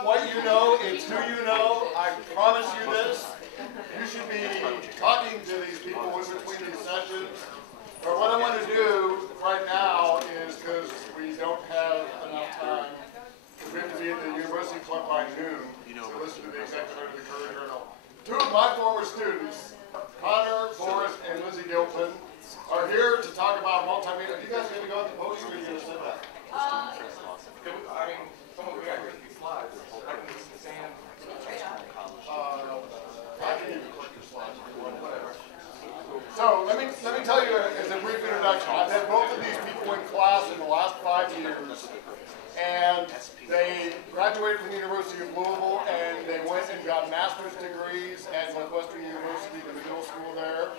not what you know, it's who you know. I promise you this. You should be talking to these people in between these sessions. But what I want to do right now is, because we don't have enough time, we have to be at the University Club by noon to listen to the executive of the Courier Journal. Two of my former students, Connor, Forrest, and Lyndsey Gilpin, are here to talk about multimedia. Are you guys going to go at the podium or are you going to sit back? I mean, we got these slides. I can use the sand. I can even click your slides if you want, whatever. So let me tell you as a brief introduction. I've had both of these people in class in the last 5 years, and they graduated from the University of Louisville, and they went and got master's degrees at Northwestern University, the middle school there,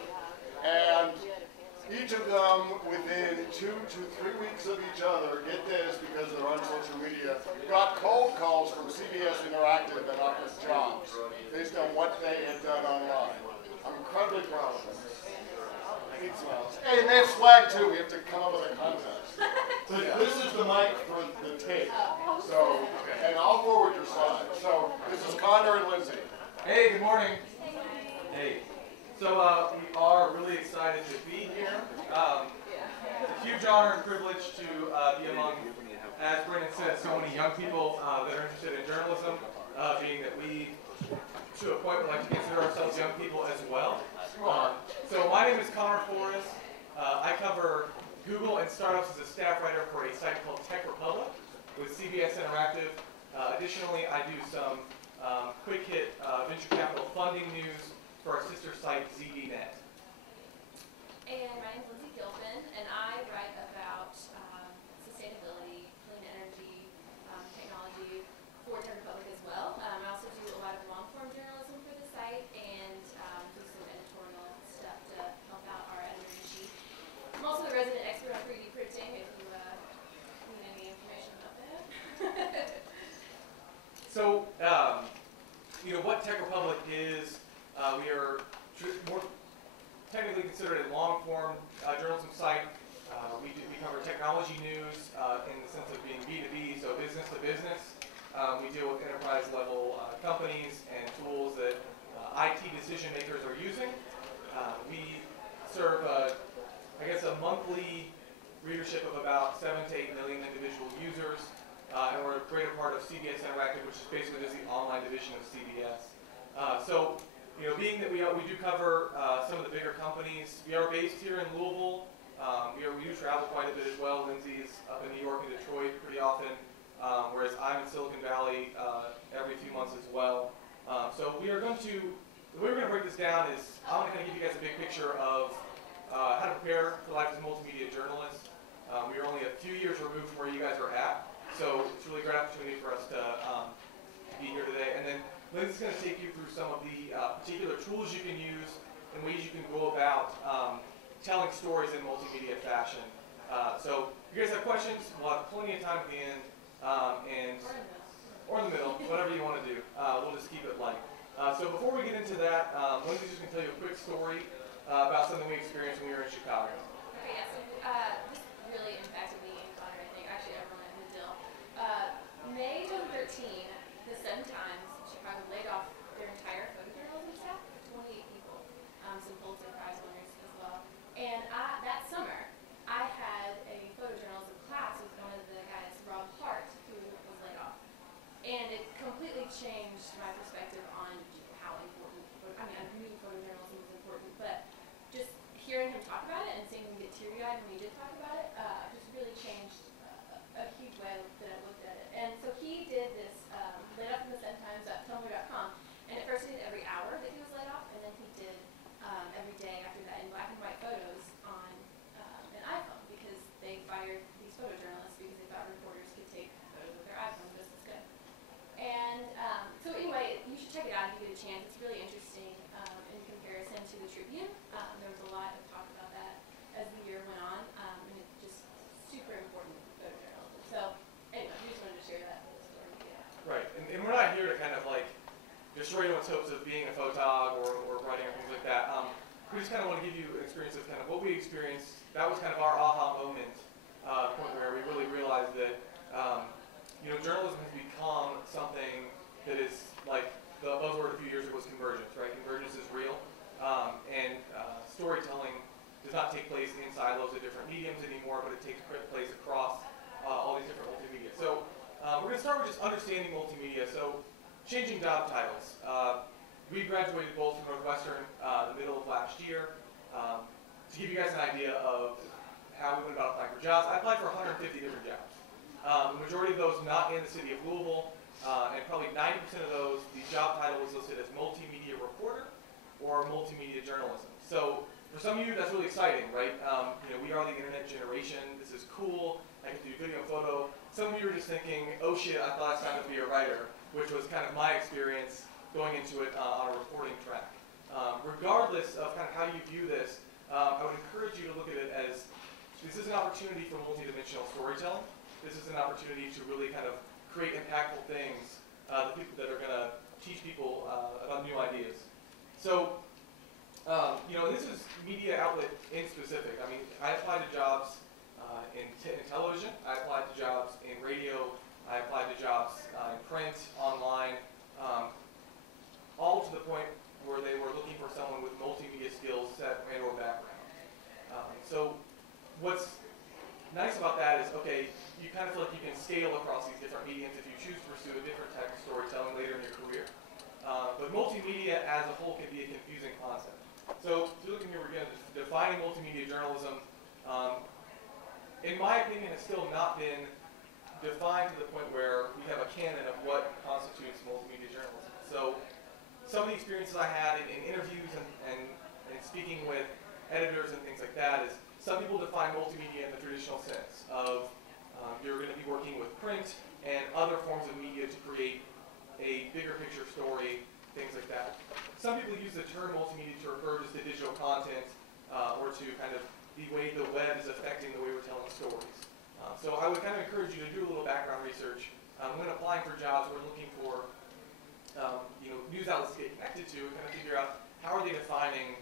and each of them, within 2 to 3 weeks of each other, get this because they're on social media, got cold calls from CBS Interactive and offered jobs based on what they had done online. I'm incredibly proud of them. Hey, and they have swag too. We have to come up with a contest. So this is the mic for the tape. So, and I'll forward your slide. So this is Connor and Lyndsey. Hey, good morning. Hey. So we are really excited to be here. It's a huge honor and privilege to be among, as Brendan said, so many young people that are interested in journalism, being that we, to a point, would like to consider ourselves young people as well. So my name is Connor Forrest. I cover Google and startups as a staff writer for a site called Tech Republic with CBS Interactive. Additionally, I do some quick hit venture capital funding news for our sister site, ZDNet. And my name is Lyndsey Gilpin, and I write about sustainability, clean energy, technology for Tech Republic as well. I also do a lot of long-form journalism for the site and do some editorial stuff to help out our editor-in-chief. I'm also the resident expert on 3D printing, if you need any information about that. So, what Tech Republic is, we are more technically considered a long-form journalism site. We cover technology news in the sense of being B2B, so business to business. We deal with enterprise-level companies and tools that IT decision makers are using. We serve, I guess, a monthly readership of about 7 to 8 million individual users, and we're a greater part of CBS Interactive, which is basically just the online division of CBS. Being that we do cover some of the bigger companies, we are based here in Louisville. We do travel quite a bit as well. Lyndsey is up in New York and Detroit pretty often, whereas I'm in Silicon Valley every few months as well. So the way we're going to break this down is I'm going to give you guys a big picture of how to prepare for life as a multimedia journalist. We are only a few years removed from where you guys are at, so it's really a great opportunity for us to be here today. And then Lyndsey's going to take you through some of the particular tools you can use and ways you can go about telling stories in multimedia fashion. So if you guys have questions, we'll have plenty of time at the end, or in the middle, whatever you want to do. We'll just keep it light. So before we get into that, Lyndsey's just going to tell you a quick story about something we experienced when we were in Chicago. Okay, yeah, so this really impacted me and Connor, I think, actually everyone in the deal. May 2013, the Sun Times, Chicago laid off their entire photojournalism staff, 28 people, some Pulitzer Prize winners as well. And that summer, I had a photojournalism class with one of the guys, Rob Hart, who was laid off. And it completely changed my perspective on how important, I knew photojournalism was important, but just hearing him talk about it and seeing him get teary-eyed when he did talk about it, just really changed a huge way that I looked at it. And so he did this laid off from the SunTimes.tumblr.com, and at first he did every hour that he was laid off, and then he did every day after that in black and white photos on an iPhone, because they fired these photojournalists because they thought reporters could take photos with their iPhone just as good. And so anyway, you should check it out if you get a chance. It's really interesting in comparison to the Tribune. There was a lot of talk about that as the year went on, and it's just super important photojournalism. So anyway, we just wanted to share that story. Right, and we're not here to kind of like destroy anyone's hopes of being a photog or writing or things like that. We just kind of want to give you an experience of kind of what we experienced. That was kind of our aha moment, point where we really realized that journalism has become something understanding multimedia. So changing job titles. We graduated both from Northwestern in the middle of last year. To give you guys an idea of how we went about applying for jobs, I applied for 150 different jobs. The majority of those not in the city of Louisville, and probably 90% of those, the job title was listed as multimedia reporter or multimedia journalism. So for some of you, that's really exciting, right? We are the internet generation. This is cool. I can do video and photo. Some of you are just thinking, oh shit, I thought I signed up to be a writer, which was kind of my experience going into it on a reporting track. Regardless of kind of how you view this, I would encourage you to look at it as this is an opportunity for multidimensional storytelling. This is an opportunity to really kind of create impactful things that are going to teach people about new ideas. So, this is media outlet in specific. I mean, I applied to jobs in television. I applied to jobs in radio. I applied to jobs in print, online, all to the point where they were looking for someone with multimedia skills set and or background. So what's nice about that is, okay, you kind of feel like you can scale across these different mediums if you choose to pursue a different type of storytelling later in your career. But multimedia as a whole can be a confusing concept. So if you're looking here, we're going to defining multimedia journalism. In my opinion, it's still not been defined to the point where we have a canon of what constitutes multimedia journalism. So some of the experiences I had in interviews and speaking with editors and things like that is some people define multimedia in the traditional sense of you're going to be working with print and other forms of media to create a bigger picture story, things like that. Some people use the term multimedia to refer just to digital content or to kind of the way the web is affecting the way we're telling stories. So I would kind of encourage you to do a little background research. When applying for jobs, we're looking for news outlets to get connected to and kind of figure out how are they defining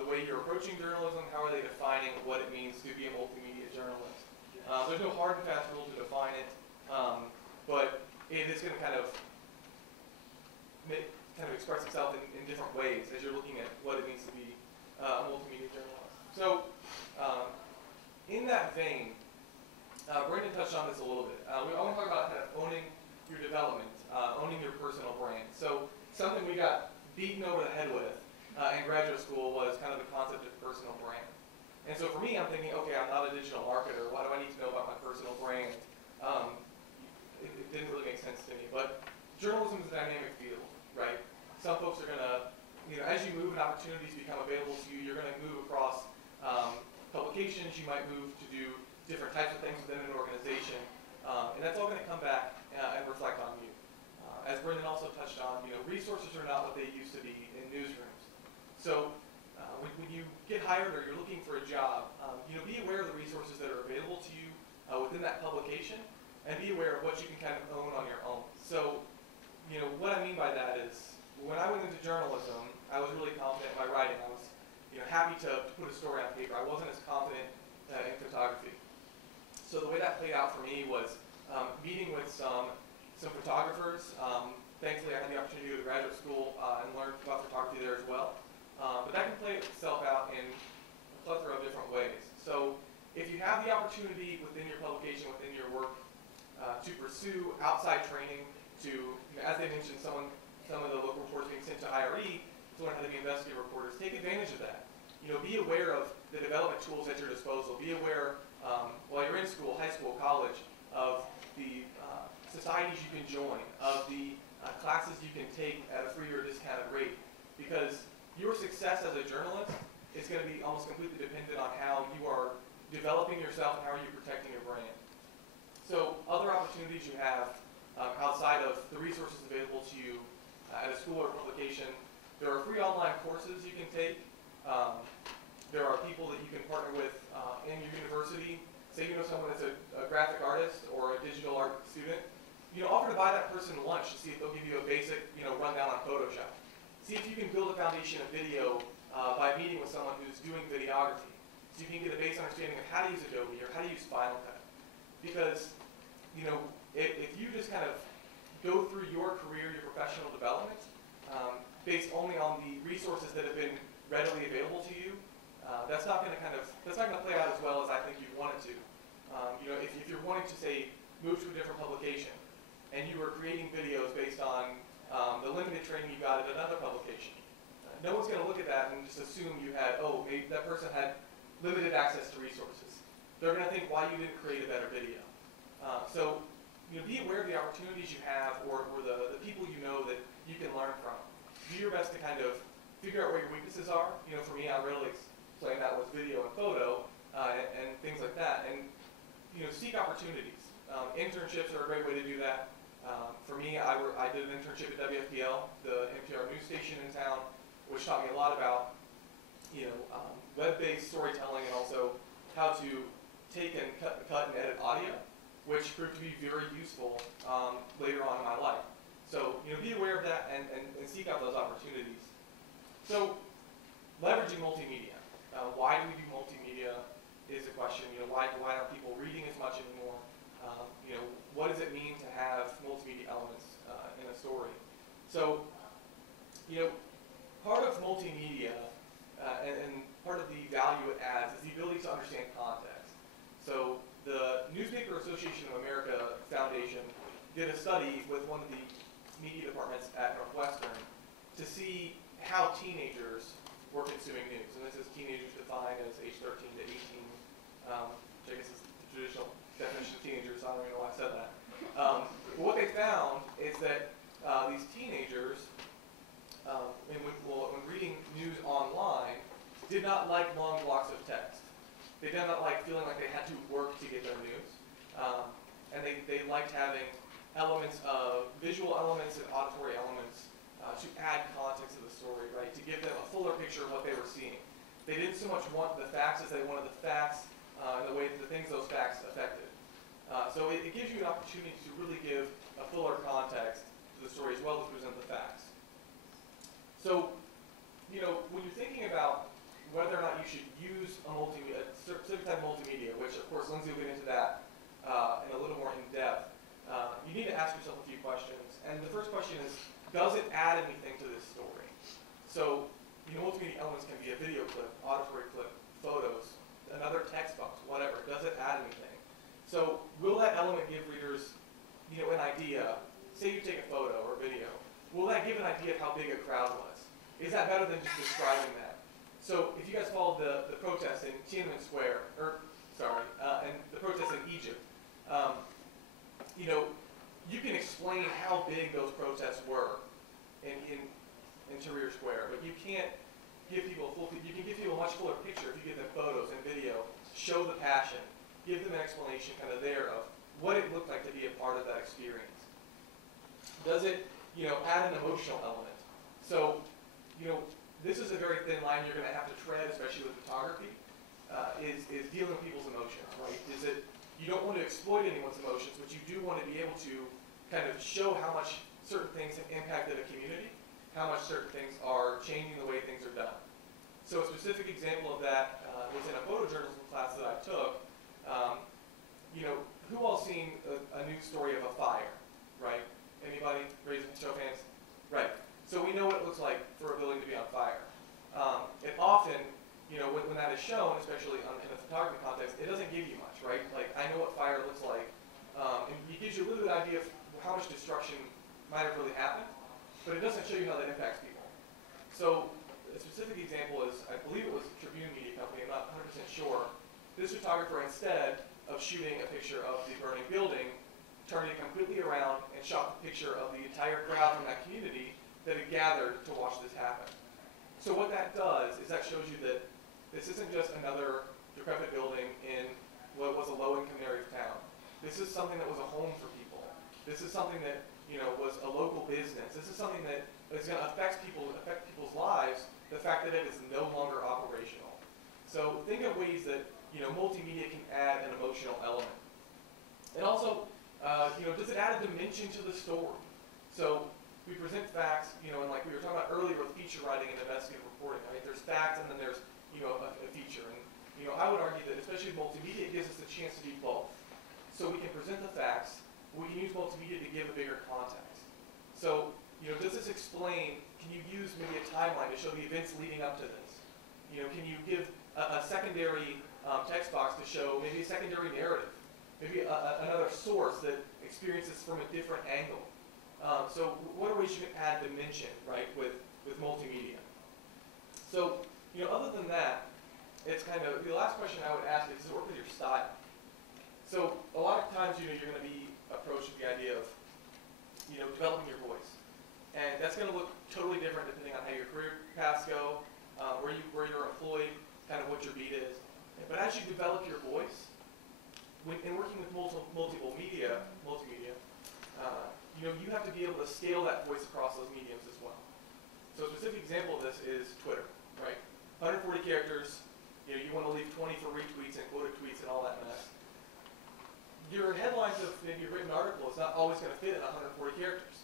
the way you're approaching journalism, how are they defining what it means to be a multimedia journalist. There's no hard and fast rule to define it, but it is going to kind of express itself in different ways as you're looking at what it means to be a multimedia journalist. So in that vein, Brandon touched on this a little bit. I want to talk about kind of owning your development, owning your personal brand. So something we got beaten over the head with in graduate school was kind of the concept of personal brand. And so for me, I'm thinking, okay, I'm not a digital marketer. Why do I need to know about my personal brand? It didn't really make sense to me. But journalism is a dynamic field, right? Some folks are going to, as you move and opportunities become available to you, you're going to move across publications. You might move to do different types of things within an organization. And that's all going to come back and reflect on you. As Brendan also touched on, resources are not what they used to be in newsrooms. So when you get hired or you're looking for a job, be aware of the resources that are available to you within that publication, and be aware of what you can kind of own on your own. So, what I mean by that is, when I went into journalism, I was really confident in my writing. I was, happy to put a story on paper. I wasn't as confident in photography. So the way that played out for me was meeting with some photographers. Thankfully, I had the opportunity to go to graduate school and learn about photography there as well. But that can play itself out in a plethora of different ways. So if you have the opportunity within your publication, within your work, to pursue outside training, to, as they mentioned, some of the local reports being sent to IRE to learn how to be investigative reporters, take advantage of that. Be aware of the development tools at your disposal. Be aware, while you're in school, high school, college, of the societies you can join, of the classes you can take at a free or discounted rate. Because your success as a journalist is going to be almost completely dependent on how you are developing yourself and how are you protecting your brand. So other opportunities you have outside of the resources available to you at a school or publication, there are free online courses you can take. There are people that you can partner with in your university. Say you know someone that's a graphic artist or a digital art student, offer to buy that person lunch to see if they'll give you a basic rundown on Photoshop. See if you can build a foundation of video by meeting with someone who's doing videography. So you can get a base understanding of how to use Adobe or how to use Final Cut. Because, if you just kind of go through your career, your professional development, based only on the resources that have been readily available to you, that's not going to play out as well as I think you want it to. If you're wanting to, say, move to a different publication, and you were creating videos based on the limited training you got at another publication. No one's going to look at that and just assume you had, oh, maybe that person had limited access to resources. They're going to think why you didn't create a better video. So be aware of the opportunities you have or the people you know that you can learn from. Do your best to kind of figure out where your weaknesses are. For me, I really explain that with video and photo and things like that. And seek opportunities. Internships are a great way to do that. For me, I did an internship at WFPL, the NPR news station in town, which taught me a lot about web-based storytelling and also how to take and cut and edit audio, which proved to be very useful later on in my life. So be aware of that and seek out those opportunities. So leveraging multimedia. Why do we do multimedia is a question. Why aren't people reading as much anymore? What does it mean to have multimedia elements in a story? So part of multimedia and part of the value it adds is the ability to understand context. So the Newspaper Association of America Foundation did a study with one of the media departments at Northwestern to see how teenagers were consuming news. And this is teenagers defined as age 13 to 18, which I guess is the traditional definition of teenagers, so I don't even know why I said that. But what they found is that these teenagers, when reading news online, did not like long blocks of text. They did not like feeling like they had to work to get their news. And they liked having elements of visual elements and auditory elements to add context to the story, right? To give them a fuller picture of what they were seeing. They didn't so much want the facts as they wanted the facts and the way the things those facts affected. So it gives you an opportunity to really give a fuller context to the story as well as present the facts. So, when you're thinking about whether or not you should use a specific type of multimedia, which of course Lyndsey will get into that in a little more in depth, you need to ask yourself a few questions. And the first question is, does it add anything to this story? So, multimedia elements can be a video clip, auditory clip, photos, another text box, whatever. Does it add anything? So, will that element give readers, an idea? Say you take a photo or video. Will that give an idea of how big a crowd was? Is that better than just describing that? So, if you guys followed the protests in Tiananmen Square, and the protests in Egypt, you can explain how big those protests were in Tahrir Square, but you can't give people you can give people a much fuller picture if you give them photos and video, show the passion, give them an explanation kind of there of what it looked like to be a part of that experience. Does it, add an emotional element? So, this is a very thin line you're going to have to tread, especially with photography, is dealing with people's emotions, right? You don't want to exploit anyone's emotions, but you do want to be able to kind of show how much certain things have impacted a community, how much certain things are changing the way things are done. So a specific example of that was in a photojournalism class that I took. Who all seen a news story of a fire, right? Anybody? Raise show of hands. Right. So we know what it looks like for a building to be on fire. And often, when that is shown, especially in a photography context, it doesn't give you much, right? Like, I know what fire looks like. And it gives you a little bit of idea of how much destruction might have really happened, but it doesn't show you how that impacts people. So a specific example is, I believe it was Tribune Media Company, I'm not 100% sure. This photographer, instead of shooting a picture of the burning building, turned it completely around and shot the picture of the entire crowd from that community that had gathered to watch this happen. So what that does is that shows you that this isn't just another decrepit building in what was a low-income area of town. This is something that was a home for people. This is something that was a local business. This is something that is going to affect people's lives. The fact that it is no longer operational. So think of ways that multimedia can add an emotional element. And also, does it add a dimension to the story? So we present facts, and like we were talking about earlier with feature writing and investigative reporting, right? There's facts and then there's a feature. And I would argue that especially multimedia, it gives us the chance to do both. So we can present the facts, but we can use multimedia to give a bigger context. So does this explain? Can you use maybe a timeline to show the events leading up to this? Can you give a secondary text box to show maybe a secondary narrative, maybe another source that experiences from a different angle. So what are ways you can add dimension, right, with multimedia? So, other than that, it's kind of, the last question I would ask is, does it work with your style? So a lot of times, you're going to be approached with the idea of, developing your voice. And that's going to look totally different depending on how your career paths go, where you're employed, kind of what your beat is. But as you develop your voice, in working with multimedia, you have to be able to scale that voice across those mediums as well. So a specific example of this is Twitter, right? 140 characters, you want to leave 20 for retweets and quoted tweets and all that mess. Your headlines of maybe a written article is not always going to fit at 140 characters.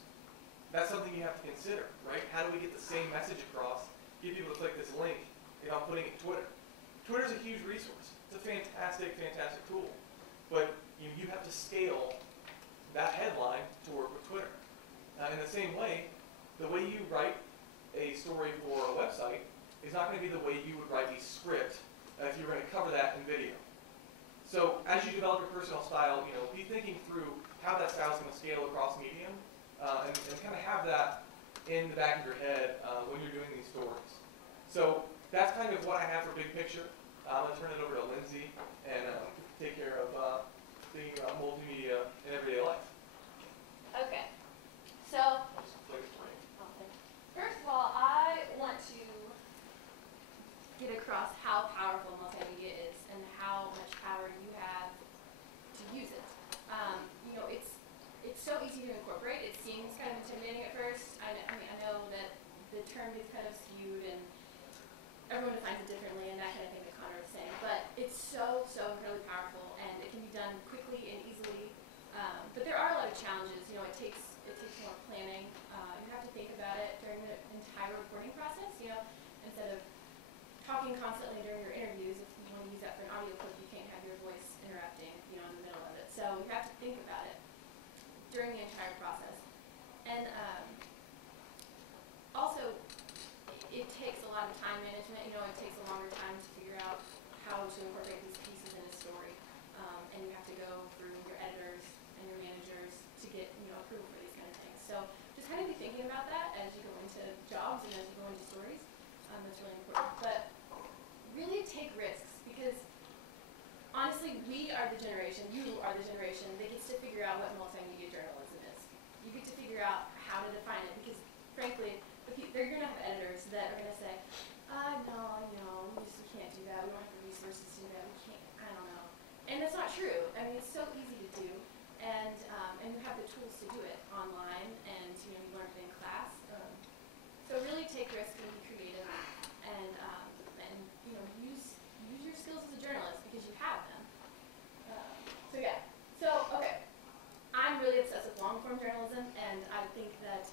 That's something you have to consider, right? How do we get the same message across, get people to click this link if I'm putting it in Twitter? Twitter's a huge resource. It's a fantastic, fantastic tool. But you have to scale that headline to work with Twitter. In the same way, the way you write a story for a website is not going to be the way you would write a script if you were going to cover that in video. So as you develop your personal style, be thinking through how that style is going to scale across medium, and kind of have that in the back of your head when you're doing these stories. So that's kind of what I have for big picture. I'm going to turn it over to Lyndsey and take care of thinking about multimedia in everyday life. Okay. So, first of all, I want to get across how powerful multimedia is and how much power you have to use it. It's so easy to incorporate. It seems kind of intimidating at first. I know that the term gets kind of skewed and everyone defines it differently and that kind of thing that Connor was saying. But it's so incredibly powerful and it can be done quickly and easily. But there are a lot of challenges. It takes more planning. You have to think about it during the entire recording process. Instead of talking constantly during your interviews, if you want to use that for an audio clip, you can't have your voice interrupting, in the middle of it. So you have to think about it during the entire process. And also, it takes a lot of time management. It takes a longer time to figure out how to incorporate these pieces in a story. And you have to go through your editors and your managers to get, approval for these kind of things. So just kind of be thinking about that as you go into jobs and as you go into stories. That's really important. But really take risks because honestly, we are the generation, you are the generation that gets to figure out what multimedia journalism is. You get to figure out how to define it because frankly, they're going to have editors that are going to say, no, we just can't do that. We don't have the resources to do that. We can't, I don't know. And that's not true. It's so easy to do. And you have the tools to do it online and, you learn it in class. So really take risks and be creative and use your skills as a journalist because you have them. Okay. I'm really obsessed with long-form journalism and I think that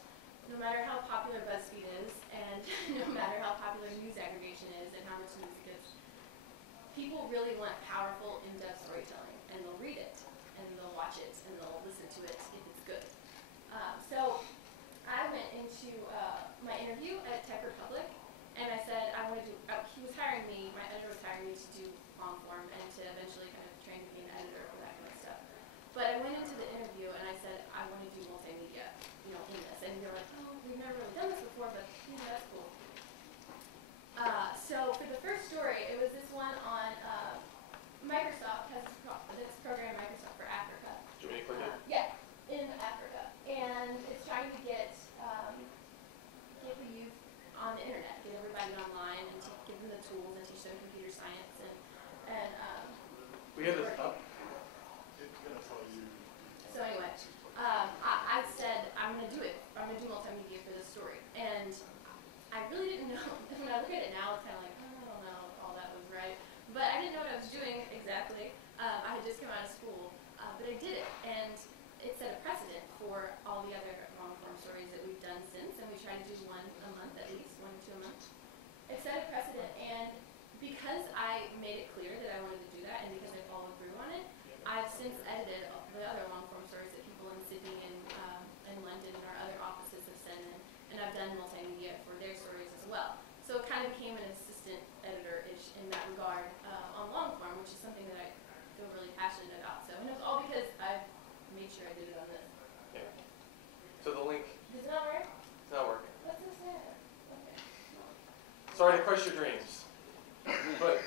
no matter how popular BuzzFeed is and no matter how popular news aggregation is and how much news it gets, people really want powerful, in-depth storytelling and they'll read it and they'll watch it and they'll listen to it if it's good. So I went into my interview at Tech Republic and I said I want to do, he was hiring me, my editor was hiring me to do long form and to eventually kind of train to be an editor for that kind of stuff. But I went into the interview and I said I want to do multimedia, in this. And they're like, oh, we've never really done this before, but that's cool. So for the first story, it was this one on Microsoft has this program Microsoft for Africa. Do you want me to click it? Yeah, in Africa. And it's trying to get the youth on the internet, get everybody online and give them the tools and teach them computer science and we have this up. So anyway, I said I'm going to do it. I'm going to do multimedia for this story. And I really didn't know. When I look at it now, it's kind of like, I don't know if all that was right. But I didn't know what I was doing exactly. I had just come out of school. But I did it. And it set a precedent for all the other long-form stories that we've done since. And we try to do one a month at least, 1 or 2 a month. It set a precedent. And because I made it clear that I wanted to do that and because I followed through on it, I've since edited the other long-form stories that people in Sydney and London and our other offices have sent in, and I've done multimedia for their stories as well. So it kind of became an assistant editor-ish in that regard on long-form, which is something that I feel really passionate about. So, and it was all because I made sure I did it on the crush your dreams. But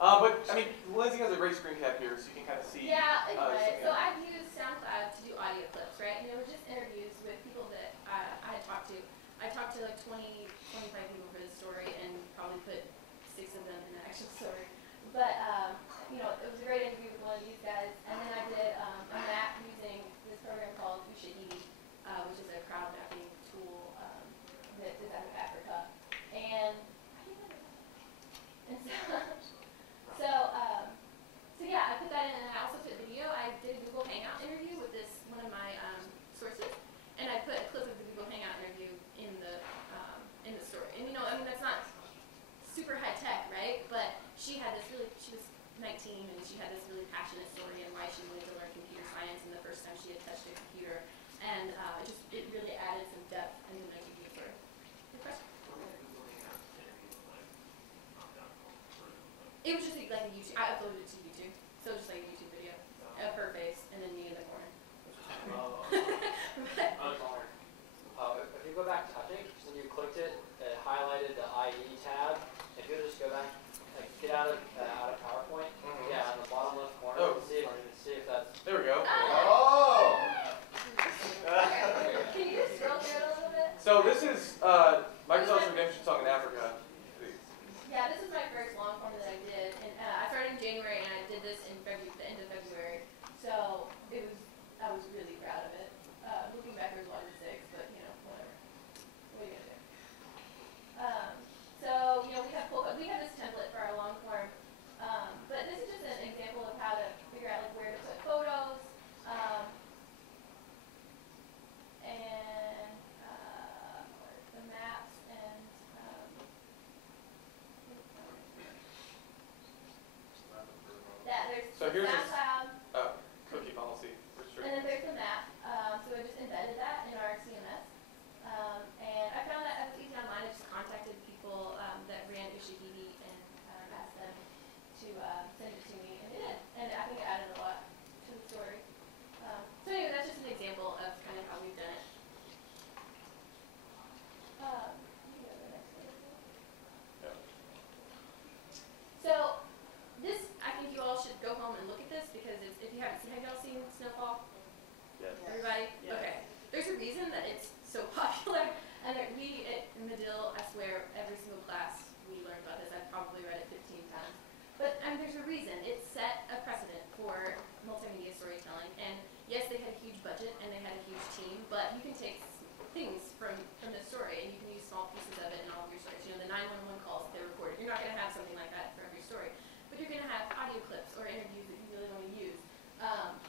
I mean, Lyndsey has a great screen cap here, so you can kind of see. Yeah, anyway, so I've used SoundCloud to do audio clips, right? And they were just interviews with people that I had talked to. I talked to like 20, 25 people for this story and probably put 6 of them in the actual story. But, you know, it was a great interview with one of these guys. And then I did a map using this program called Ushahidi, which is a crowd mapping tool that is out of Africa. And so, so yeah, I put that in, and I also put video. I did a Google Hangout interview with one of my sources, and I put a clip of the Google Hangout interview in the story. And you know, I mean, that's not super high tech, right? But she was 19, and she had this really passionate story on why she wanted to learn computer science, and the first time she had touched a computer, and it really added some depth into my computer story. Good question. It was just like a YouTube. I uploaded it to YouTube, so it was just like a YouTube video of her face and then me in the corner. If you go back touching, so when you clicked it, it highlighted the IE tab. If you just go back, like get out of PowerPoint, yeah, on the bottom left corner, see if that's. There we go. Oh! Can you just scroll through it a little bit? So this is Microsoft's Redemption Song in Africa. Yeah, this is my first long form that I did, and I started in January, and I did this in the end of February. So I was really proud of it. Looking back, there's a lot of mistakes, but you know, whatever. What are you gonna do? So you know, we have this template for our long form, but this is just an example of how to figure out like where to put photos, and the maps and. Yeah, there's So here's SoundCloud, cookie policy and restriction. then there's the map. So I just embedded that in our CMS. And I found that it was easy online. I just contacted people that ran Ushahidi and asked them to send it to me, and they did. And I think it added a lot to the story. So anyway, that's just an example of kind of how we've done it. You can go to the next one. Yeah. So this, I think you all should go home and look at this because if you haven't seen, have y'all seen Snowfall? Yes. Everybody? Yes. Okay. There's a reason that it's so popular, and that we at Medill, I swear, every single class we learned about this. I've probably read it 15 times. But there's a reason. It set a precedent for multimedia storytelling. And yes, they had a huge budget and they had a huge team, but you can take things from the story and you can use small pieces of it in all of your stories. You know, the 911 calls they're recorded. You're not going to have something like that for every story, but you're going to have audio clips or interviews that you really want to use.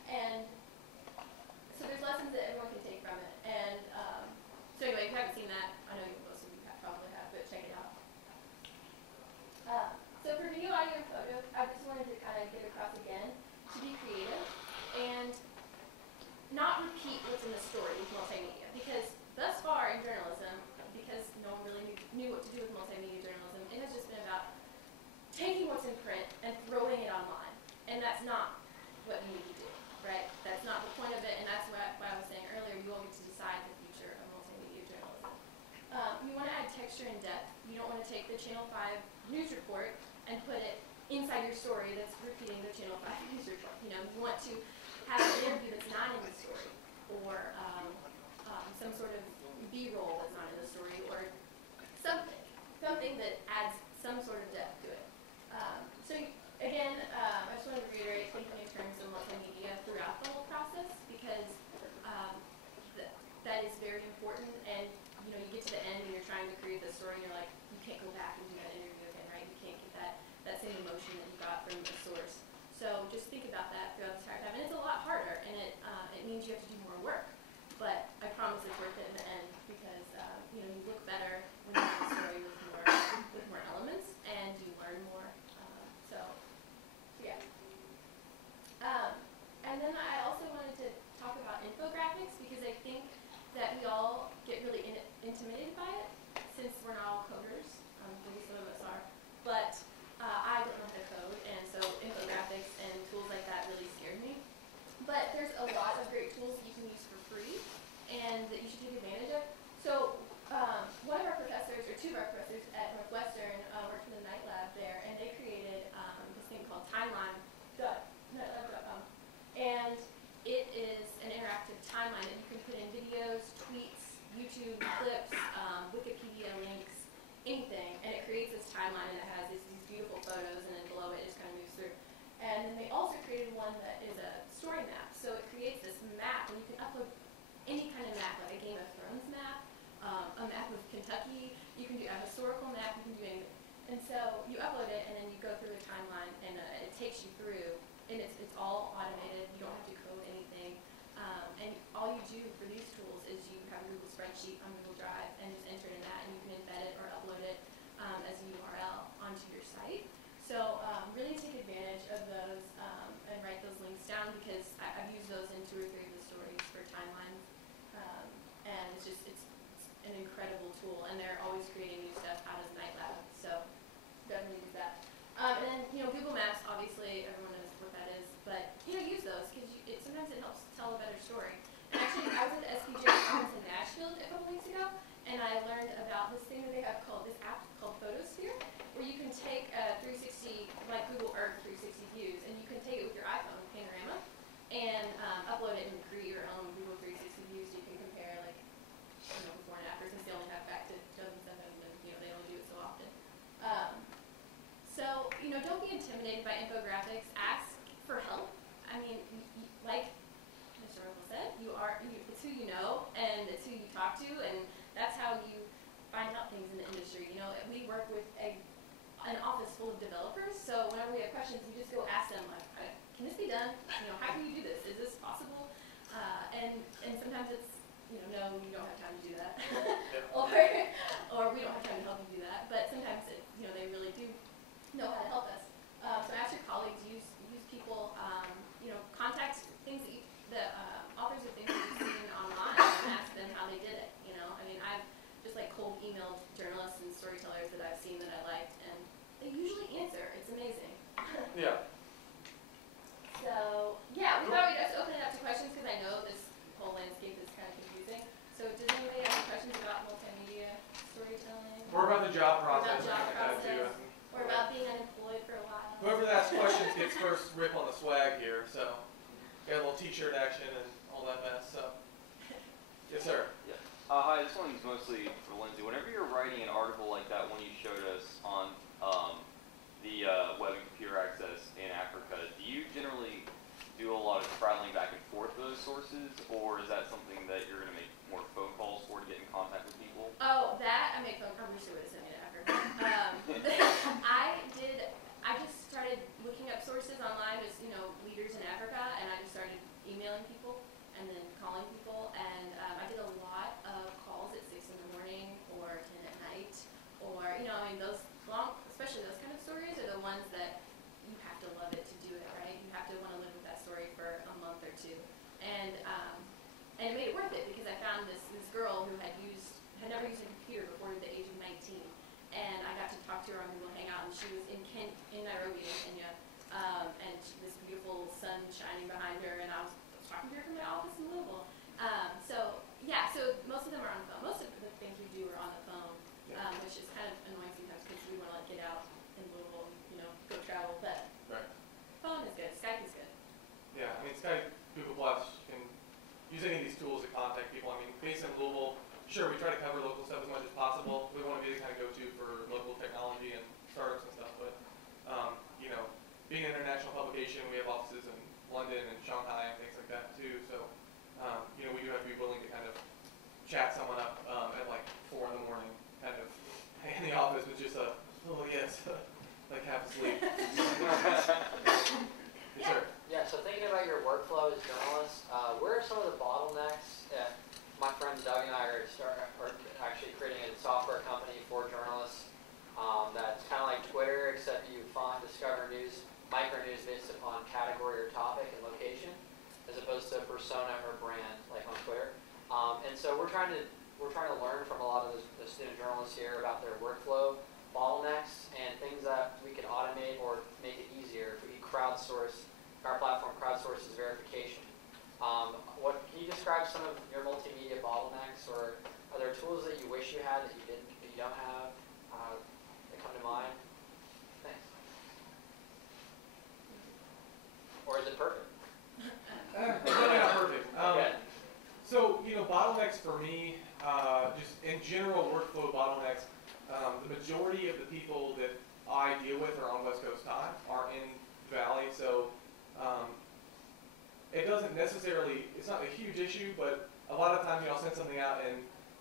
And so there's lessons that everyone can take from it. And so anyway, if you haven't seen that, I know most of you probably have, but check it out. So for video, audio, and photo, I just wanted to kind of get across again to be creative and not repeat what's in the story with multimedia. Because thus far in journalism, because no one really knew what to do with multimedia journalism, it has just been about taking what's in print and throwing it online. And that's not what you need to do, right? That's not the point of it, and that's what I was saying earlier. You all get to decide the future of multimedia journalism. You want to add texture and depth. You don't want to take the Channel 5 news report and put it inside your story that's repeating the Channel 5 news report. You know, you want to have an interview that's not in the story, or some sort of B-roll that's not in the story, or something that adds some sort of depth to it. So again, I just want to reiterate thinking in terms of multimedia throughout the whole process, because that is very important. And you know, you get to the end and you're trying to create the story, and you're like, you can't go back and do that interview again, right? You can't get that same emotion that you got from the source. So just think about that throughout the entire time, and it's a lot harder, and it means you have to do more work. But I promise it's worth it in the end, because you know, you look better when you have a story with more elements, and you learn more. So yeah. YouTube clips, Wikipedia links, anything, and it creates this timeline and it has these beautiful photos, and then below it just kind of moves through. And then they also created one that is a story map. So it creates this map, and you can upload any kind of map, like a Game of Thrones map, a map of Kentucky. You can do a historical map. You can do anything. And so you upload it, and then you go through a timeline, and it takes you through, and it's all automated. You don't have to code anything. And all you do for these tools is you have a Google spreadsheet on Google Drive, and just enter it in that, and you can embed it or upload it as a URL onto your site. So really take advantage of those and write those links down, because I've used those in 2 or 3 of the stories for timelines, and it's an incredible tool, and they're always creating new stuff out of Night Lab. So definitely use that. And then Google Maps, obviously everyone knows what that is, but use those, because sometimes it helps tell a better story. And actually, I was at the SPJ conference in Nashville a couple weeks ago, and I learned about this thing that they have called, this app called Photosphere, where you can take 360, like Google Earth 360 views, and you can take it with your iPhone panorama and upload it and create your own Google 360 views, so you can compare like before and after, since they only have back to 2007, and they only do it so often. So don't be intimidated by infographics. Ask for help. I mean, like Mr. Russell said, it's who you know, and it's who you talk to, and that's how you find out things in the industry. We work with an office full of developers, so whenever we have questions, we just go ask them, like, can this be done? How can you do this? Is this possible? And sometimes it's, no, you don't have time to do that, or we don't have time to help you do that. But sometimes they really do know how to help us. So ask your colleagues, use people, contact things that authors of things that you've seen online, and ask them how they did it. I've just cold emailed journalists and storytellers that I've seen that I liked, and they usually answer. It's amazing. Yeah. So yeah, we thought we'd just open it up to questions, because I know this whole landscape is kind of confusing. So does anybody have any questions about multimedia storytelling? Or about the job Or process. about job process, or about being unemployed for a while. Whoever asks questions gets first rip on the swag here, so got a little t-shirt action and all that mess, so. Yes, sir. Yeah. Hi, this one's mostly for Lyndsey. Whenever you're writing an article like that one you showed us on the web and computer access in Africa, do you generally do a lot of traveling back and forth to those sources, or is that something that you're going to make more phone calls for to get in contact with people? Oh, that I make phone calls. I wish you would have sent me to Africa. I just started looking up sources online, just leaders in Africa, and I just started emailing people and then calling people, and I did a lot of calls at 6 in the morning or 10 at night, or those long, especially those kind of stories are the ones that you have to love it to do it, right? You have to want to live with that story for a month or two, and it made it worth it, because I found this girl who had never used a computer before the age of 19, and I got to talk to her on Google Hangout, and she was in Nairobi, in Kenya, and this beautiful sun shining behind her, and I was talking to her from my office in Louisville. So most of them are on the phone. Most of the things we do are on the phone, which is kind of annoying sometimes, because we want to get out in Louisville, go travel, but phone is good. Skype is good. Yeah, Skype, Google Plus, you can use any of these tools to contact people. Based in Louisville, sure, we try to cover local stuff as much as possible. We want to be the kind of go-to for local technology and startups and stuff, but being an international publication, we have offices in London and Shanghai and things like that too. So, we do have to be willing to kind of chat someone up at 4 in the morning, kind of in the office with just a yes, half asleep. Yes, sir. Yeah, so thinking about your workflow as journalists, where are some of the bottlenecks? My friend Doug and I are actually creating a software company for journalists that's kind of like Twitter, except you discover news, micro news based upon category or topic and location, as opposed to persona or brand like on Twitter. And so we're trying to learn from a lot of the student journalists here about their workflow bottlenecks and things that we can automate or make it easier. If we crowdsource, our platform crowdsources verification. Can you describe some of your multimedia bottlenecks, or are there tools that you wish you had that you don't have that come to mind? Thanks. Or is it perfect? Probably not perfect. Okay. So bottlenecks for me, in general, workflow bottlenecks, the majority of the people that I deal with are on West Coast time, are in the Valley, so it doesn't necessarily, it's not a huge issue, but a lot of times, I'll send something out and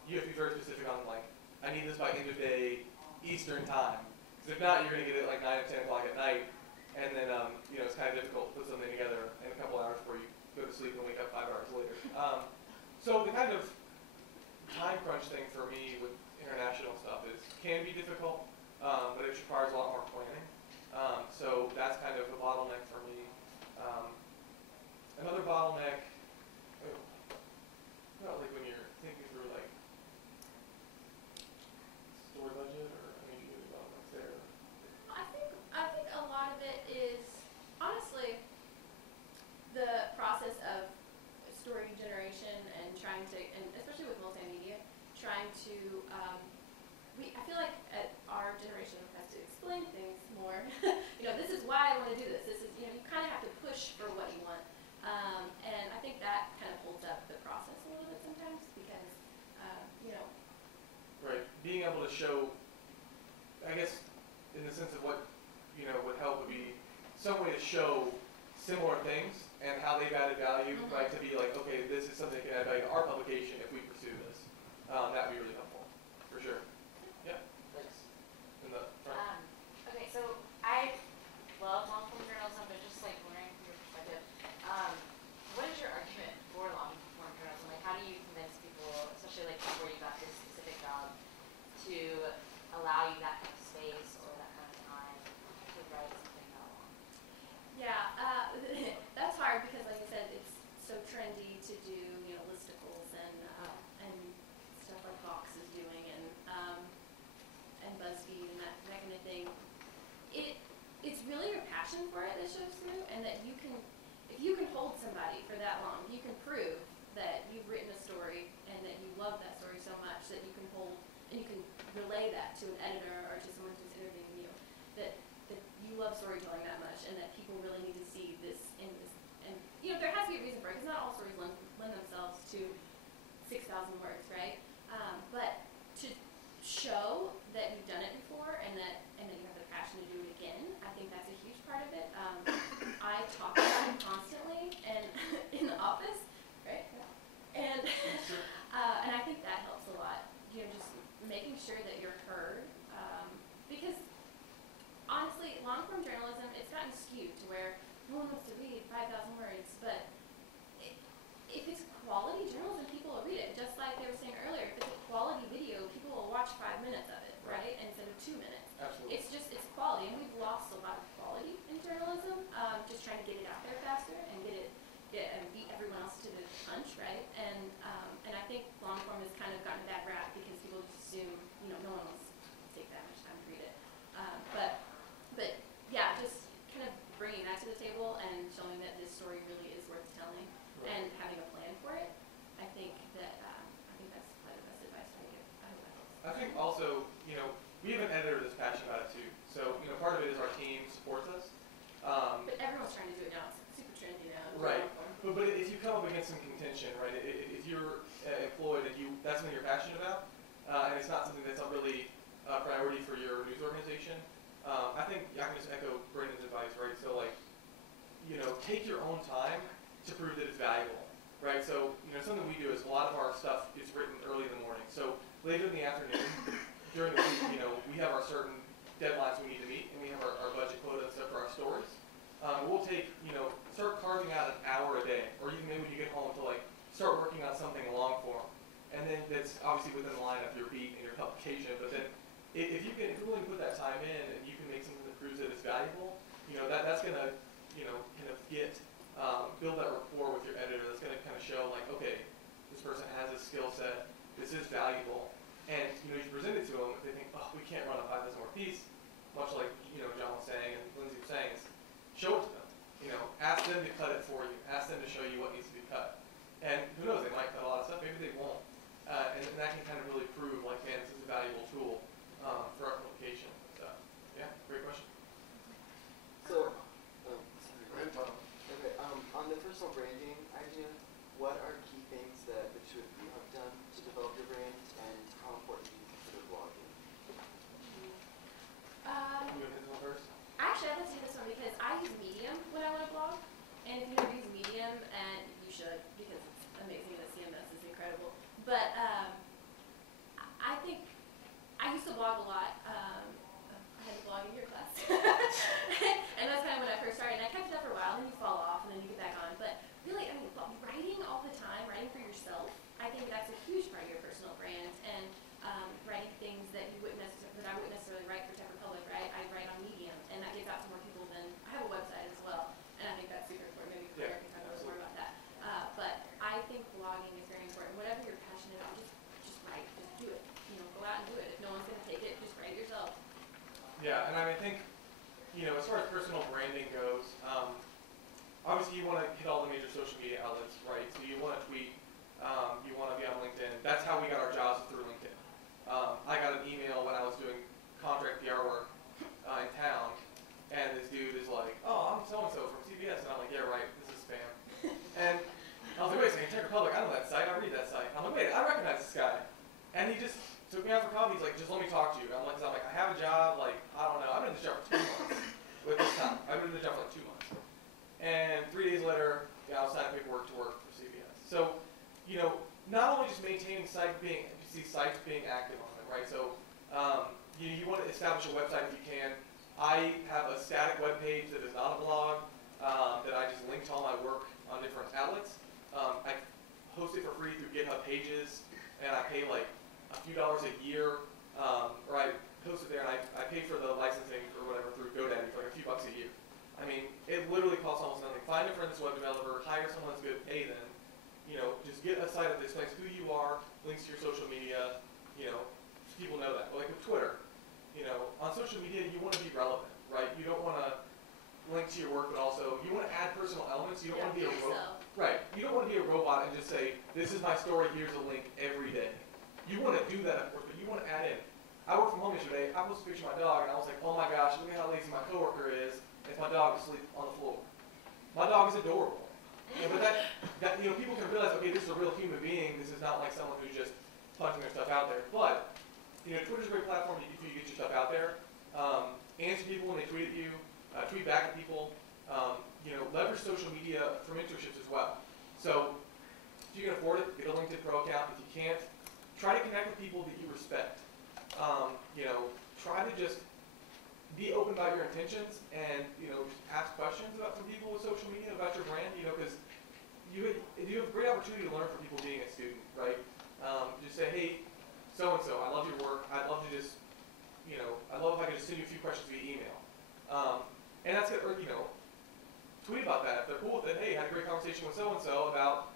you have to be very specific on like, I need this by end of day Eastern time. Because if not, you're going to get it like 9 or 10 o'clock at night, and then it's kind of difficult to put something together in a couple hours before you go to sleep and wake up 5 hours later. So the kind of time crunch thing for me with international stuff can be difficult, but it requires a lot more planning. So that's kind of a bottleneck for me. Another bottleneck, like when you're thinking through like story budget, or you can do bottlenecks there. I think a lot of it is honestly the process of story generation and trying to, and especially with multimedia, trying to. I feel like our generation has to explain things more. This is why I want to do this. This is, you kind of have to push for what you want. And I think that kind of holds up the process a little bit sometimes because, Right. Being able to show, I guess, in the sense of what, would help would be some way to show similar things and how they've added value, right? To be like, okay, this is something that can add value to our publication if we pursue this. That would be really helpful, for sure. Yeah. Thanks. In the front. Okay, so I love long-form journalism, but just like learning from your perspective, what is your argument for long-form journalism? Like, how do you convince people, especially like before you got this specific job, to allow you that kind of space or that kind of time to write something that long? yeah, that's hard because, like I said, it's so trendy to do, listicles and stuff like Vox is doing and BuzzFeed and that kind of thing. It's really your passion for it that shows through, and that if you can hold somebody for that long, you can prove that you've written a story and that you love that story so much that you can hold and you can relay that to an editor or to someone who's interviewing you, that you love storytelling that much and that people really need to see this in this. And there has to be a reason for it, because not all stories lend themselves to 6,000 words, right? But to show that you've done it before and that you have the passion to do it again, I think that's a huge part of it. I talk about it constantly and in the office, right? And and I think that helps a lot. Just making sure that you're heard, because honestly, long-form journalism, it's gotten skewed to where no one wants to read 5,000 words, but if it's quality journalism, people will read it. Just like they were saying earlier, if it's a quality video, people will watch 5 minutes of it, right? Instead of 2 minutes. Absolutely. It's quality, and we've lost a lot of quality in journalism, just trying to get it out there faster and get and beat everyone else to the punch, right? And I think long form has kind of gotten a bad rap because people just assume, no one wants to take that much time to read it. But yeah, just kind of bringing that to the table and showing that this story really is worth telling, right, and having a plan for it. I think that's probably the best advice I give. I hope that helps. I think also, we have an editor that's passionate about it too. So, part of it is our team supports us. But everyone's trying to do it now. It's super trendy now. Right. But if you come up against some contention, right, if you're employed and that's something you're passionate about, and it's not something that's not really a priority for your news organization, I think I can just echo Brendan's advice, right? So, take your own time to prove that it's valuable, right? So, something we do is a lot of our stuff is written early in the morning. So, later in the afternoon, during the week, we have our certain deadlines we need to meet, and we have our budget quota and stuff for our stories. We'll take, start carving out an hour a day, or even maybe when you get home to start working on something long form. And then that's obviously within the line of your beat and your publication, but then if you're willing to put that time in and you can make something that proves that it's valuable, that's going to, kind of build that rapport with your editor. That's going to kind of show okay, this person has a skill set, this is valuable. And, you present it to them, if they think, oh, we can't run a 5,000 word piece, much like, John was saying and Lyndsey was saying, is show it to them. Ask them to cut it for you. Ask them to show you what needs to be cut. And who knows, they might cut a lot of stuff, maybe they won't. And that can kind of really prove, man, this is a valuable tool for our publication. So, yeah, great question. So, Go ahead, Tom. okay, on the personal branding idea, what are key things that the two of you have done to develop your brand, and how important blog a lot. I had to blog in your class. And that's kind of when I first started. And I kept it up for a while, and then you fall off, and then you get back on. But really, I mean, writing all the time, writing for yourself, I think that's a huge part of your personal brand. And writing things that you wouldn't necessarily, that I wouldn't necessarily write for Tech Republic, right? I write on Medium, and that gets out to more people than, I have a website as well, and I think that's super important. Maybe Claire can talk a little more about that. But I think blogging is very important. Whatever you're passionate about, just write, just do it. You know, go out and do it. If no one's going to take it, just write it yourself. Yeah, and I think, you know, as far as personal branding goes, obviously you want to hit all the major social media outlets, right? So you want to tweet, you want to be on LinkedIn. That's how we got our jobs, through LinkedIn. I got an email when I was doing contract PR work in town, and this dude is like, "Oh, I'm so-and-so from CBS," and I'm like, "Yeah, right, this is spam." And I was like, "Wait a second, Tech Republic, I know that site, I read that site." I'm like, "Wait, I recognize this guy." And he just took me out for coffee. He's like, "Just let me talk to you." I'm like, "I have a job, like, I don't know, I've been in this job for 2 months with this time. I've been in this job for like 2 months." And 3 days later, I was signing paperwork to work for CBS. So, you know, not only just maintaining sites being active on it, right? So you want to establish a website if you can. I have a static web page that is not a blog, that I just link to all my work on different outlets. I host it for free through GitHub Pages, and I pay like a few dollars a year, or I host it there, and I pay for the licensing or whatever through GoDaddy for like a few bucks a year. I mean, it literally costs almost nothing. Find a friend's web developer, hire someone that's good, pay them. You know, just get a site that explains who you are, links to your social media. You know, people know that. But like with Twitter, you know, on social media you want to be relevant, right? You don't want to link to your work, but also you want to add personal elements. You don't want to be a robot, right? You don't want to be a robot and just say, "This is my story. Here's a link," every day. You want to do that, of course, but you want to add in. I worked from home yesterday. I posted a picture of my dog, and I was like, "Oh my gosh, look at how lazy my coworker is. If my dog is asleep on the floor." My dog is adorable. Yeah, but that you know, people can realize, okay, this is a real human being. This is not like someone who's just punching their stuff out there. But you know, Twitter's a great platform if you get your stuff out there. Answer people when they tweet at you. Tweet back at people. You know, leverage social media for mentorships as well. So if you can afford it, get a LinkedIn Pro account. If you can't, try to connect with people that you respect. You know, try to just be open about your intentions, and you know, just ask questions from people with social media about your brand. You know, because you have a great opportunity to learn from people being a student, right? Just say, "Hey, so and so, I love your work. I'd love to just, you know, I'd love if I could just send you a few questions via email." And that's it. Or, you know, tweet about that if they're cool with it. "Hey, had a great conversation with so and so about,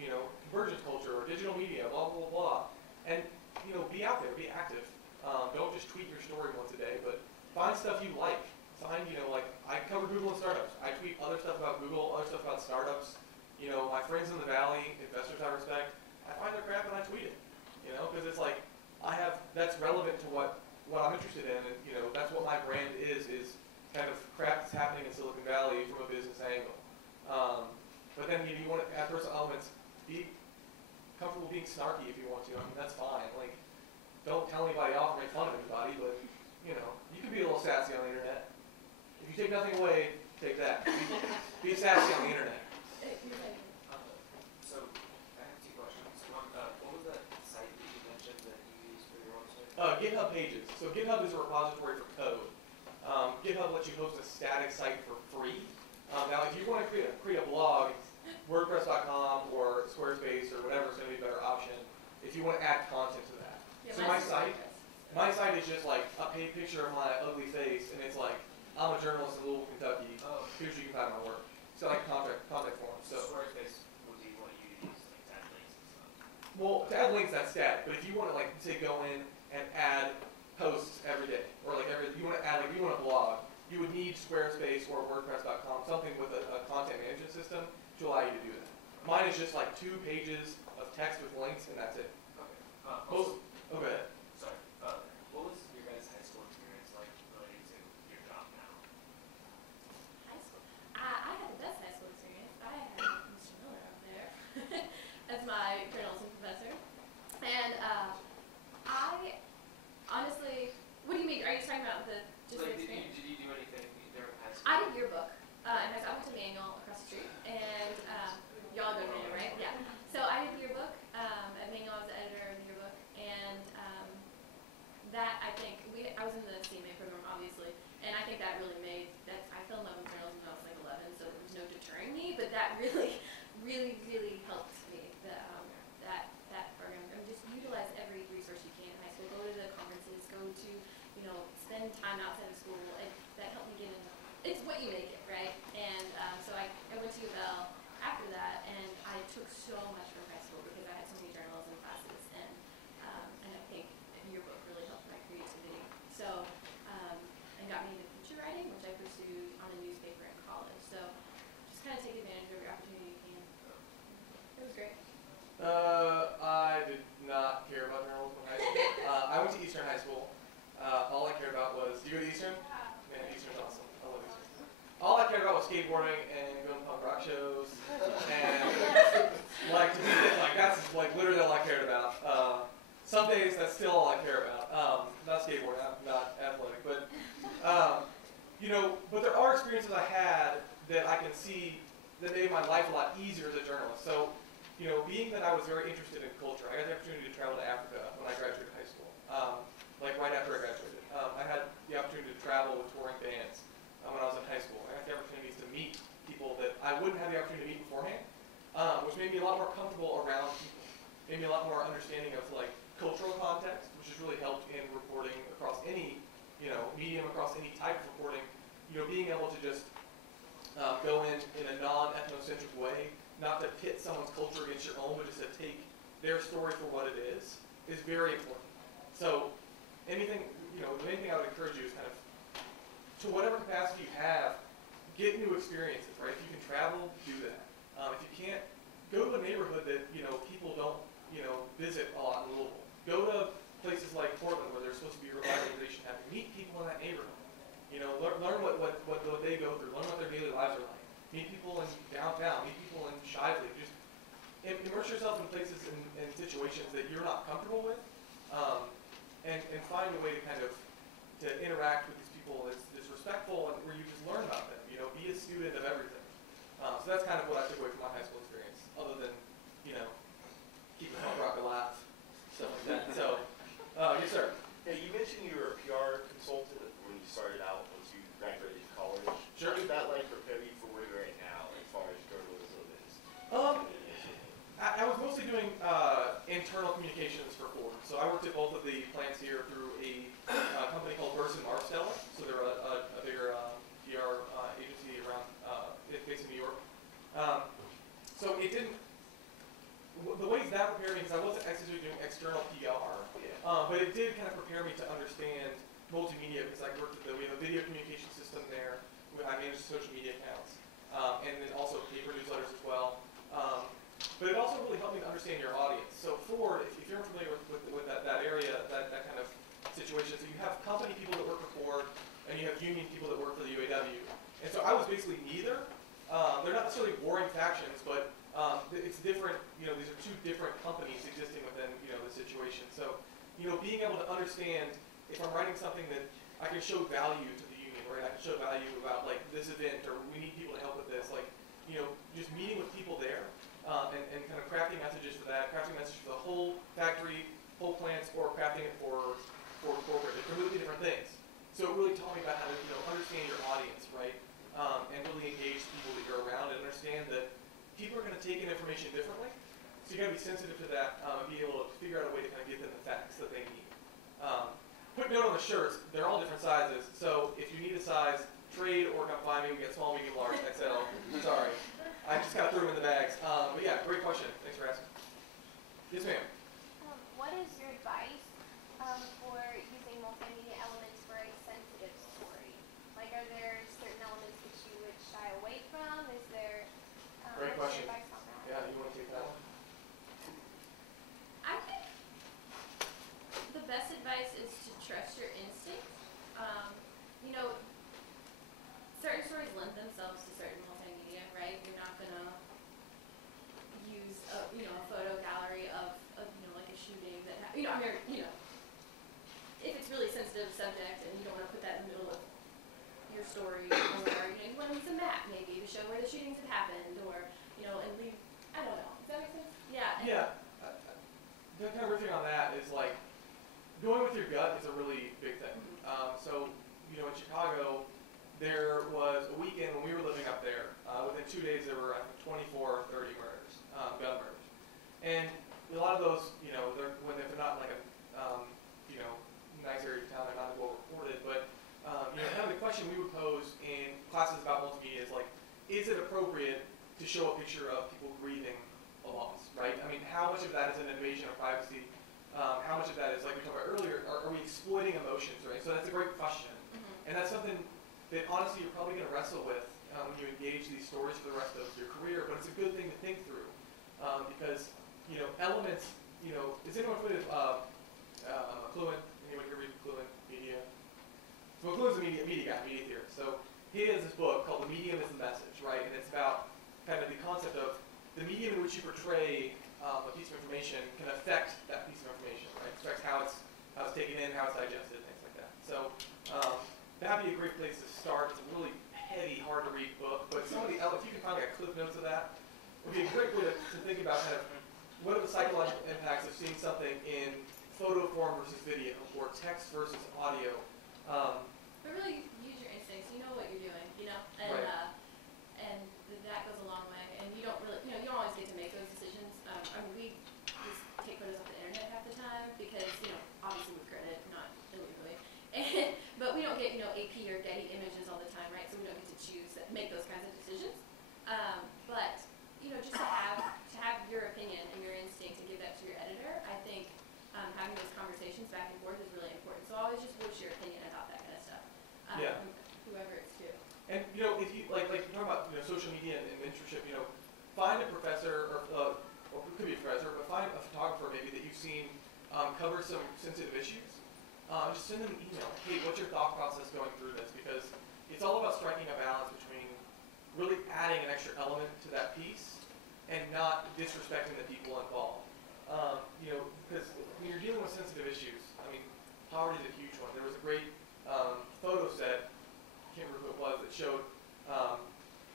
you know, convergence culture or digital media, blah blah blah." And you know, be out there, be active. Don't just tweet your story once a day, but find stuff you like. Find, you know, like I cover Google and startups. I tweet other stuff about Google, other stuff about startups. You know, my friends in the Valley, investors I respect, I find their crap and I tweet it. You know, because it's like that's relevant to what I'm interested in, and you know, that's what my brand is kind of crap that's happening in Silicon Valley from a business angle. But then you want to add personal elements. Be comfortable being snarky if you want to. I mean, that's fine. Like, don't tell anybody off or make fun of anybody, but you know, you can be a little sassy on the internet. If you take nothing away, take that. Be sassy on the internet. So, I have 2 questions. One, what was that site that you mentioned that you use for your website? GitHub Pages. So GitHub is a repository for code. GitHub lets you host a static site for free. Now, if you want to create a blog, WordPress.com or Squarespace or whatever is going to be a better option if you want to add content to that. Yeah, So my site is just like a paid picture of my ugly face, and it's like, "I'm a journalist in Louisville, Kentucky. Here's where you can find my work." So like contact form. So Squarespace would be what you use, like to add links and stuff. well, to add links, that's static. But if you want to like say go in and add posts every day, or like you want to add, like you want to blog, you would need Squarespace or WordPress.com, something with a content management system to allow you to do that. Mine is just like 2 pages of text with links, and that's it. Okay. Go ahead. Sorry. What was your guys' high school experience like relating to your job now? High school. I had the best high school experience. I had Mr. Miller out there as my journalism professor. And I honestly, what do you mean? Are you talking about the just Like, the experience? did you do anything during high school? I did yearbook. And I went to Manual across the street. And y'all go to Manual, right? Yeah. So I did yearbook at Manual. I was really, really helped me, that program. I mean, just utilize every resource you can in high school. Go to the conferences, go to, spend time outside of school. That helped me get in. It's what you make it, right? And so I went to UL after that, and I took so much from high school because I had so many journalism classes, and I think yearbook really helped my creativity. So, and got me into feature writing, which I pursued on a newspaper in college. So, just kind of take advantage of every opportunity you can. It was great. I did not care about journalism in high school. I went to Eastern High School. All I cared about was, do you go to Eastern? Man, Eastern's awesome. I love Eastern. All I cared about was skateboarding and going to punk rock shows. And like to be like that's like literally all I cared about. Some days that's still all I care about. Not skateboarding, not athletic, but but there are experiences I had that I can see that made my life a lot easier as a journalist. So, being that I was very interested in culture, I got the opportunity to travel to Africa when I graduated high school. Like right after I graduated, I had the opportunity to travel with touring bands when I was in high school. I got the opportunities to meet people that I wouldn't have the opportunity to meet beforehand, which made me a lot more comfortable around people. Made me a lot more understanding of like cultural context, which has really helped in reporting across any medium, across any type of reporting. Being able to just go in a non-ethnocentric way, not to pit someone's culture against your own, but just to take their story for what it is very important. So anything, the main thing I would encourage you is kind of, to whatever capacity you have, get new experiences, right? If you can travel, do that. If you can't, go to a neighborhood that, people don't, visit a lot in Louisville. Go to places like Portland where there's supposed to be revitalization happening. Meet people in that neighborhood. Learn what they go through. Learn what their daily lives are like. Meet people in downtown. Meet people in Shively. Just immerse yourself in places and situations that you're not comfortable with, and find a way to kind of to interact with these people that's respectful and where you just learn about them. Be a student of everything. So that's kind of what I took away from my high school experience, other than keeping punk rock alive, stuff like that. So, yes, sir. Yeah, you mentioned you were a PR consultant when you started out once you graduated college. Sure. How did that prepare you for where you're at now as far as journalism is? I was mostly doing internal communications for Ford. So I worked at both of the plants here through a company called Burson Marsteller. So they're a bigger PR agency around, based in New York. So it didn't, the ways that prepared me, because I wasn't actually doing external PR, but it did kind of prepare me to understand multimedia, because I worked at we have a video communication system there. I manage social media accounts, and then also paper newsletters as well. But it also really helped me to understand your audience. So Ford, if you're familiar with that area, that kind of situation, so you have company people that work for Ford, and you have union people that work for the UAW. And so I was basically neither. They're not necessarily warring factions, but it's different. These are two different companies existing within the situation. So being able to understand if I'm writing something that I can show value to the union, right? I can show value about like this event, or we need people to help with this. Like just meeting with people there. And kind of crafting messages for that, crafting messages for the whole factory, whole plants, or crafting it for corporate. They're completely different things. So it really taught me about how to understand your audience, right? And really engage people that you're around and understand that people are going to take in information differently. So you got to be sensitive to that and be able to figure out a way to kind of give them the facts that they need. Quick note on the shirts, they're all different sizes. So if you need a size, trade or come find me. We get small, medium, large, XL. Sorry. I just kind of threw them in the bags. But yeah, great question. Thanks for asking. Yes, ma'am. What is your advice for using multimedia elements for a sensitive story? Like, are there certain elements that you would shy away from? Is there Great what's question. your advice on that? Yeah, you want to take that one? I think the best advice is to trust your instincts. Certain stories lend themselves to certain multimedia, right? You're not gonna use a photo gallery of like a shooting that if it's really sensitive subject and you don't want to put that in the middle of your story, or you want to use a map maybe to show where the shootings had happened, or and leave. I don't know. Does that make sense? Yeah. Yeah. The kind of riffing on that is like going with your gut is a really big thing. So in Chicago, there was a weekend when we were living up there. Within 2 days, there were I think 24 or 30 murders. is it appropriate to show a picture of people grieving a loss, right? I mean, how much of that is an invasion of privacy? How much of that is, like we talked about earlier, are we exploiting emotions, right? So that's a great question. And that's something that honestly you're probably going to wrestle with when you engage these stories for the rest of your career, but it's a good thing to think through because, elements, is anyone familiar with McLuhan? Anyone here read McLuhan Media? So McLuhan's a media guy, media theorist. So he has this book called The Medium is the Message, right? And it's about kind of the concept of the medium in which you portray a piece of information can affect that piece of information, right? It affects how it's taken in, how it's digested, things like that. So that'd be a great place to start. It's a really heady, hard to read book, but some of the if you can find like cliff notes of that, would be a great way to think about kind of what are the psychological impacts of seeing something in photo form versus video, or text versus audio. But really use your instincts. You know what you're doing, and Right. And that goes a long way. And you don't really, you don't always get to make those decisions. I mean, we just take photos off the internet half the time because, obviously with credit, not illegally. But we don't get, AP or Getty images all the time, right? So we don't get to choose make those kinds of decisions. But just to have your opinion and your instinct and give that to your editor, I think having those conversations back and forth is really important. So always just voice your opinion about that kind of stuff. Yeah. Whoever it's to. And if you like you're talking about social media and mentorship, find a professor or it could be a professor, but find a photographer maybe that you've seen cover some sensitive issues. Just send them an email. Hey, what's your thought process going through this? Because it's all about striking a balance between really adding an extra element to that piece and not disrespecting the people involved. Because when you're dealing with sensitive issues, I mean, poverty is a huge one. There was a great photo set, I can't remember who it was, that showed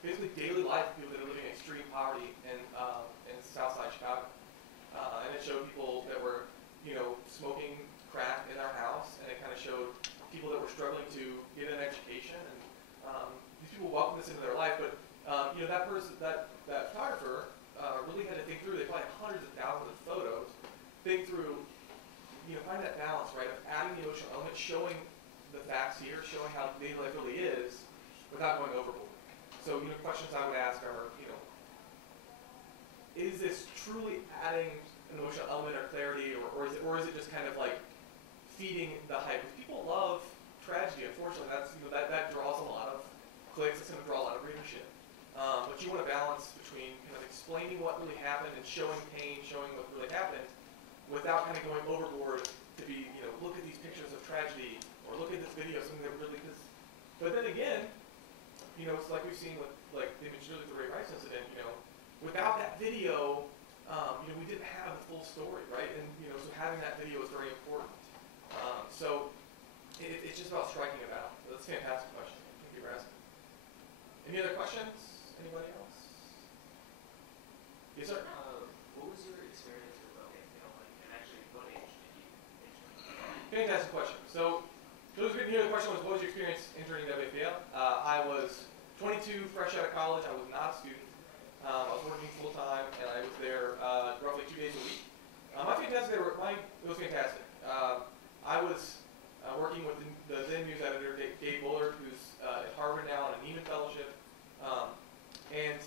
basically daily life of people that are living in extreme poverty in Southside Chicago. And it showed people that were, smoking crack in our house, and it kind of showed people that were struggling to get an education. And these people welcomed this into their life, but that person, that photographer, really had to think through. They probably had hundreds of thousands of photos. Think through, find that balance, right, of adding the emotional element, showing the facts here, showing how daily life really is, without going overboard. So, questions I would ask are, is this truly adding an emotional element or clarity, or is it just kind of like feeding the hype? Because people love tragedy. Unfortunately, that's that draws a lot of clicks. It's going to draw a lot of readership. But you want to balance between kind of explaining what really happened and showing pain, showing what really happened, without kind of going overboard to be, look at these pictures of tragedy, or look at this video, something that really is. But then again, it's like we've seen with like the image of the Ray Rice incident. Without that video, we didn't have the full story, right? And so having that video is very important. So it's just about striking a balance. That's a fantastic question. Thank you for asking. Any other questions? Anybody else? Yes, sir. What was your experience with and actually what age did you enter? Fantastic question. So those who didn't hear the question was, what was your experience interning at WFPL? I was 22, fresh out of college. I was not a student. I was working full time, and I was there roughly 2 days a week. It was fantastic. I was working with the then news editor, Dave Bullard, who's at Harvard now on a Neiman Fellowship. And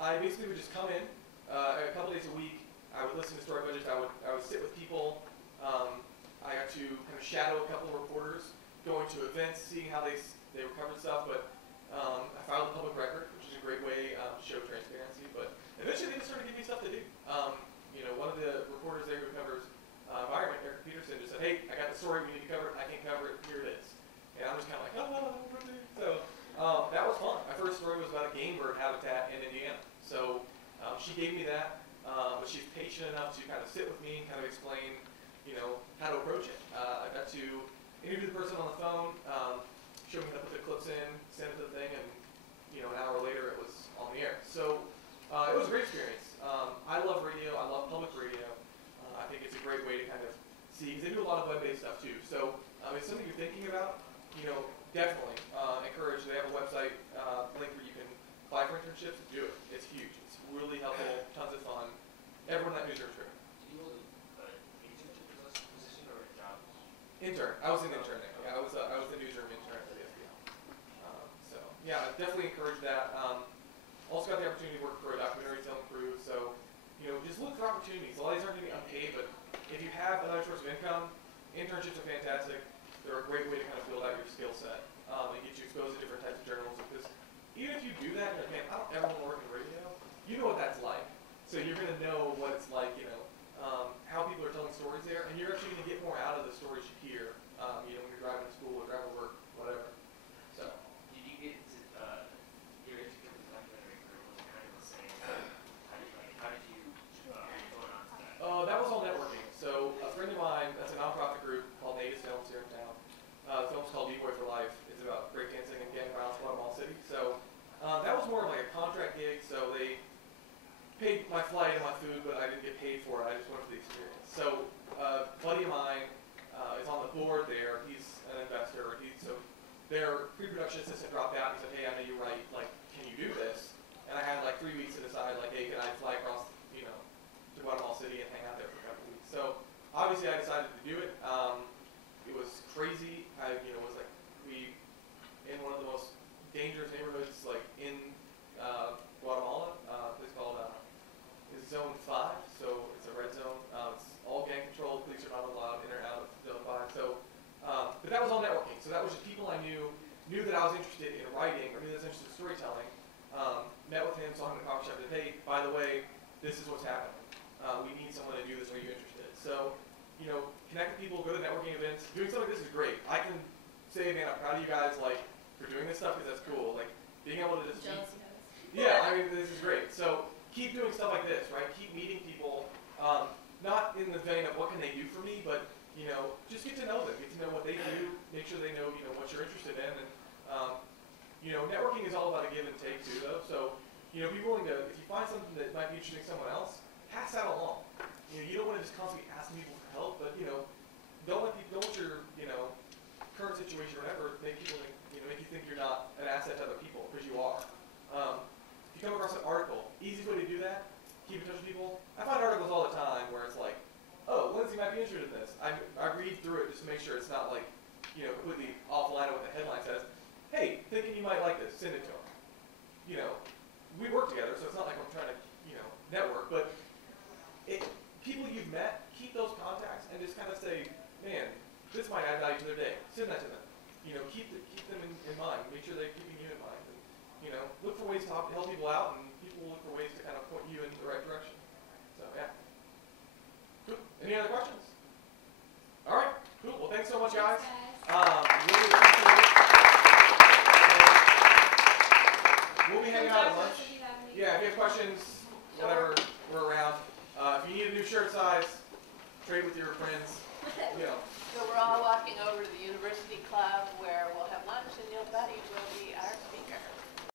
I basically would just come in a couple days a week. I would listen to story budgets. I would sit with people. I got to kind of shadow a couple of reporters, going to events, seeing how they were covering stuff. But I filed a public record, which is a great way to show transparency. But eventually, they just started giving me stuff to do. One of the reporters there who covers environment, Eric Peterson, just said, "Hey, I got the story we need to cover. I can't cover it. Here it is." And I'm just kind of like, "Oh, really?" So that was fun. My first story was about a game bird habitat in Indiana. So she gave me that, but she's patient enough to kind of sit with me and kind of explain, how to approach it. I got to interview the person on the phone, show me how to put the clips in, send it to the thing, and an hour later it was on the air. So it was a great experience. I love radio. I love public radio. I think it's a great way to kind of see, because they do a lot of web-based stuff too. So if it's something you're thinking about, definitely encourage. They have a website link where you can apply for internships. Do it. It's huge. It's really helpful. Tons of fun. Everyone in that newsroom's great. Do you hold an internship position or a job? Intern. I was an intern there. Yeah, I was the newsroom intern at the FBL. So yeah, I definitely encourage that. Also got the opportunity to work for a documentary film crew, so, just look for opportunities. A lot of these aren't going to be unpaid, but if you have another source of income, internships are fantastic. They're a great way to kind of build out your skill set and get you exposed to different types of journalism. Because even if you do that, you're like, man, I don't ever want to work in radio, you know what that's like. So you're going to know what it's like, how people are telling stories there, and you're actually going to get more out of the stories you hear, when you're driving to school or driving to work, whatever. So. Did you get to, your internship with the documentary crew was kind of the same? How did you go on to that? That was all networking. So a friend of mine, that's a nonprofit group called Native Films here in town. The film's called B-Boy for Life. It's about breakdancing and gang violence in Guatemala City. So that was more of like a contract gig. So they paid my flight and my food, but I didn't get paid for it. I just went for the experience. So a buddy of mine is on the board there. He's an investor. So their pre-production assistant dropped out. He said, hey, I know you write. Like, can you do this? And I had like 3 weeks to decide, like, hey, can I fly across, to Guatemala City and hang out there for a couple weeks? So obviously I decided to do it. It was crazy. I, was like, in one of the most dangerous neighborhoods, like in Guatemala, a place called Zone 5. So it's a red zone. It's all gang controlled. Police are not allowed in or out of Zone 5. So, but that was all networking. So that was just people I knew that I was interested in writing, or knew that I was interested in storytelling. Met with him, saw him in the coffee shop, and said, hey, by the way, this is what's happening. We need someone to do this. Are you interested? So, connect with people, go to networking events. Doing something like this is great. I can say, man, I'm proud of you guys, for doing this stuff, because that's cool. Being able to just yeah, I mean, this is great. So keep doing stuff like this, right? Keep meeting people, not in the vein of what can they do for me, but, just get to know them. Get to know what they do. Make sure they know, what you're interested in. And, networking is all about a give and take too, though. So, be willing to, if you find something that might be interesting to someone else, pass that along. You don't want to just constantly ask people for help, but, don't let your, current situation or whatever make people think, make you think you're not an asset to other people, because you are. If you come across an article, easiest way to do that, keep in touch with people. I find articles all the time where it's like, oh, Lyndsey might be interested in this. I read through it just to make sure it's not completely off line of what the headline says. Hey, thinking you might like this, send it to them. We work together, so it's not like I'm trying to, network, but people you've met, keep those contacts and just kind of say, man, this might add value to their day. Send that to them. Keep them in mind. Make sure they're keeping you in mind. And, look for ways to help people out, and people will look for ways to kind of point you in the right direction. So, yeah. Cool. Any other questions? All right. Cool. Well, thanks so much, guys. Really appreciate it. We'll be hanging out at lunch. Yeah, if you have questions, whatever, we're around. If you need a new shirt size, trade with your friends. So we're all walking over to the University Club where we'll have lunch and your buddy will be our speaker.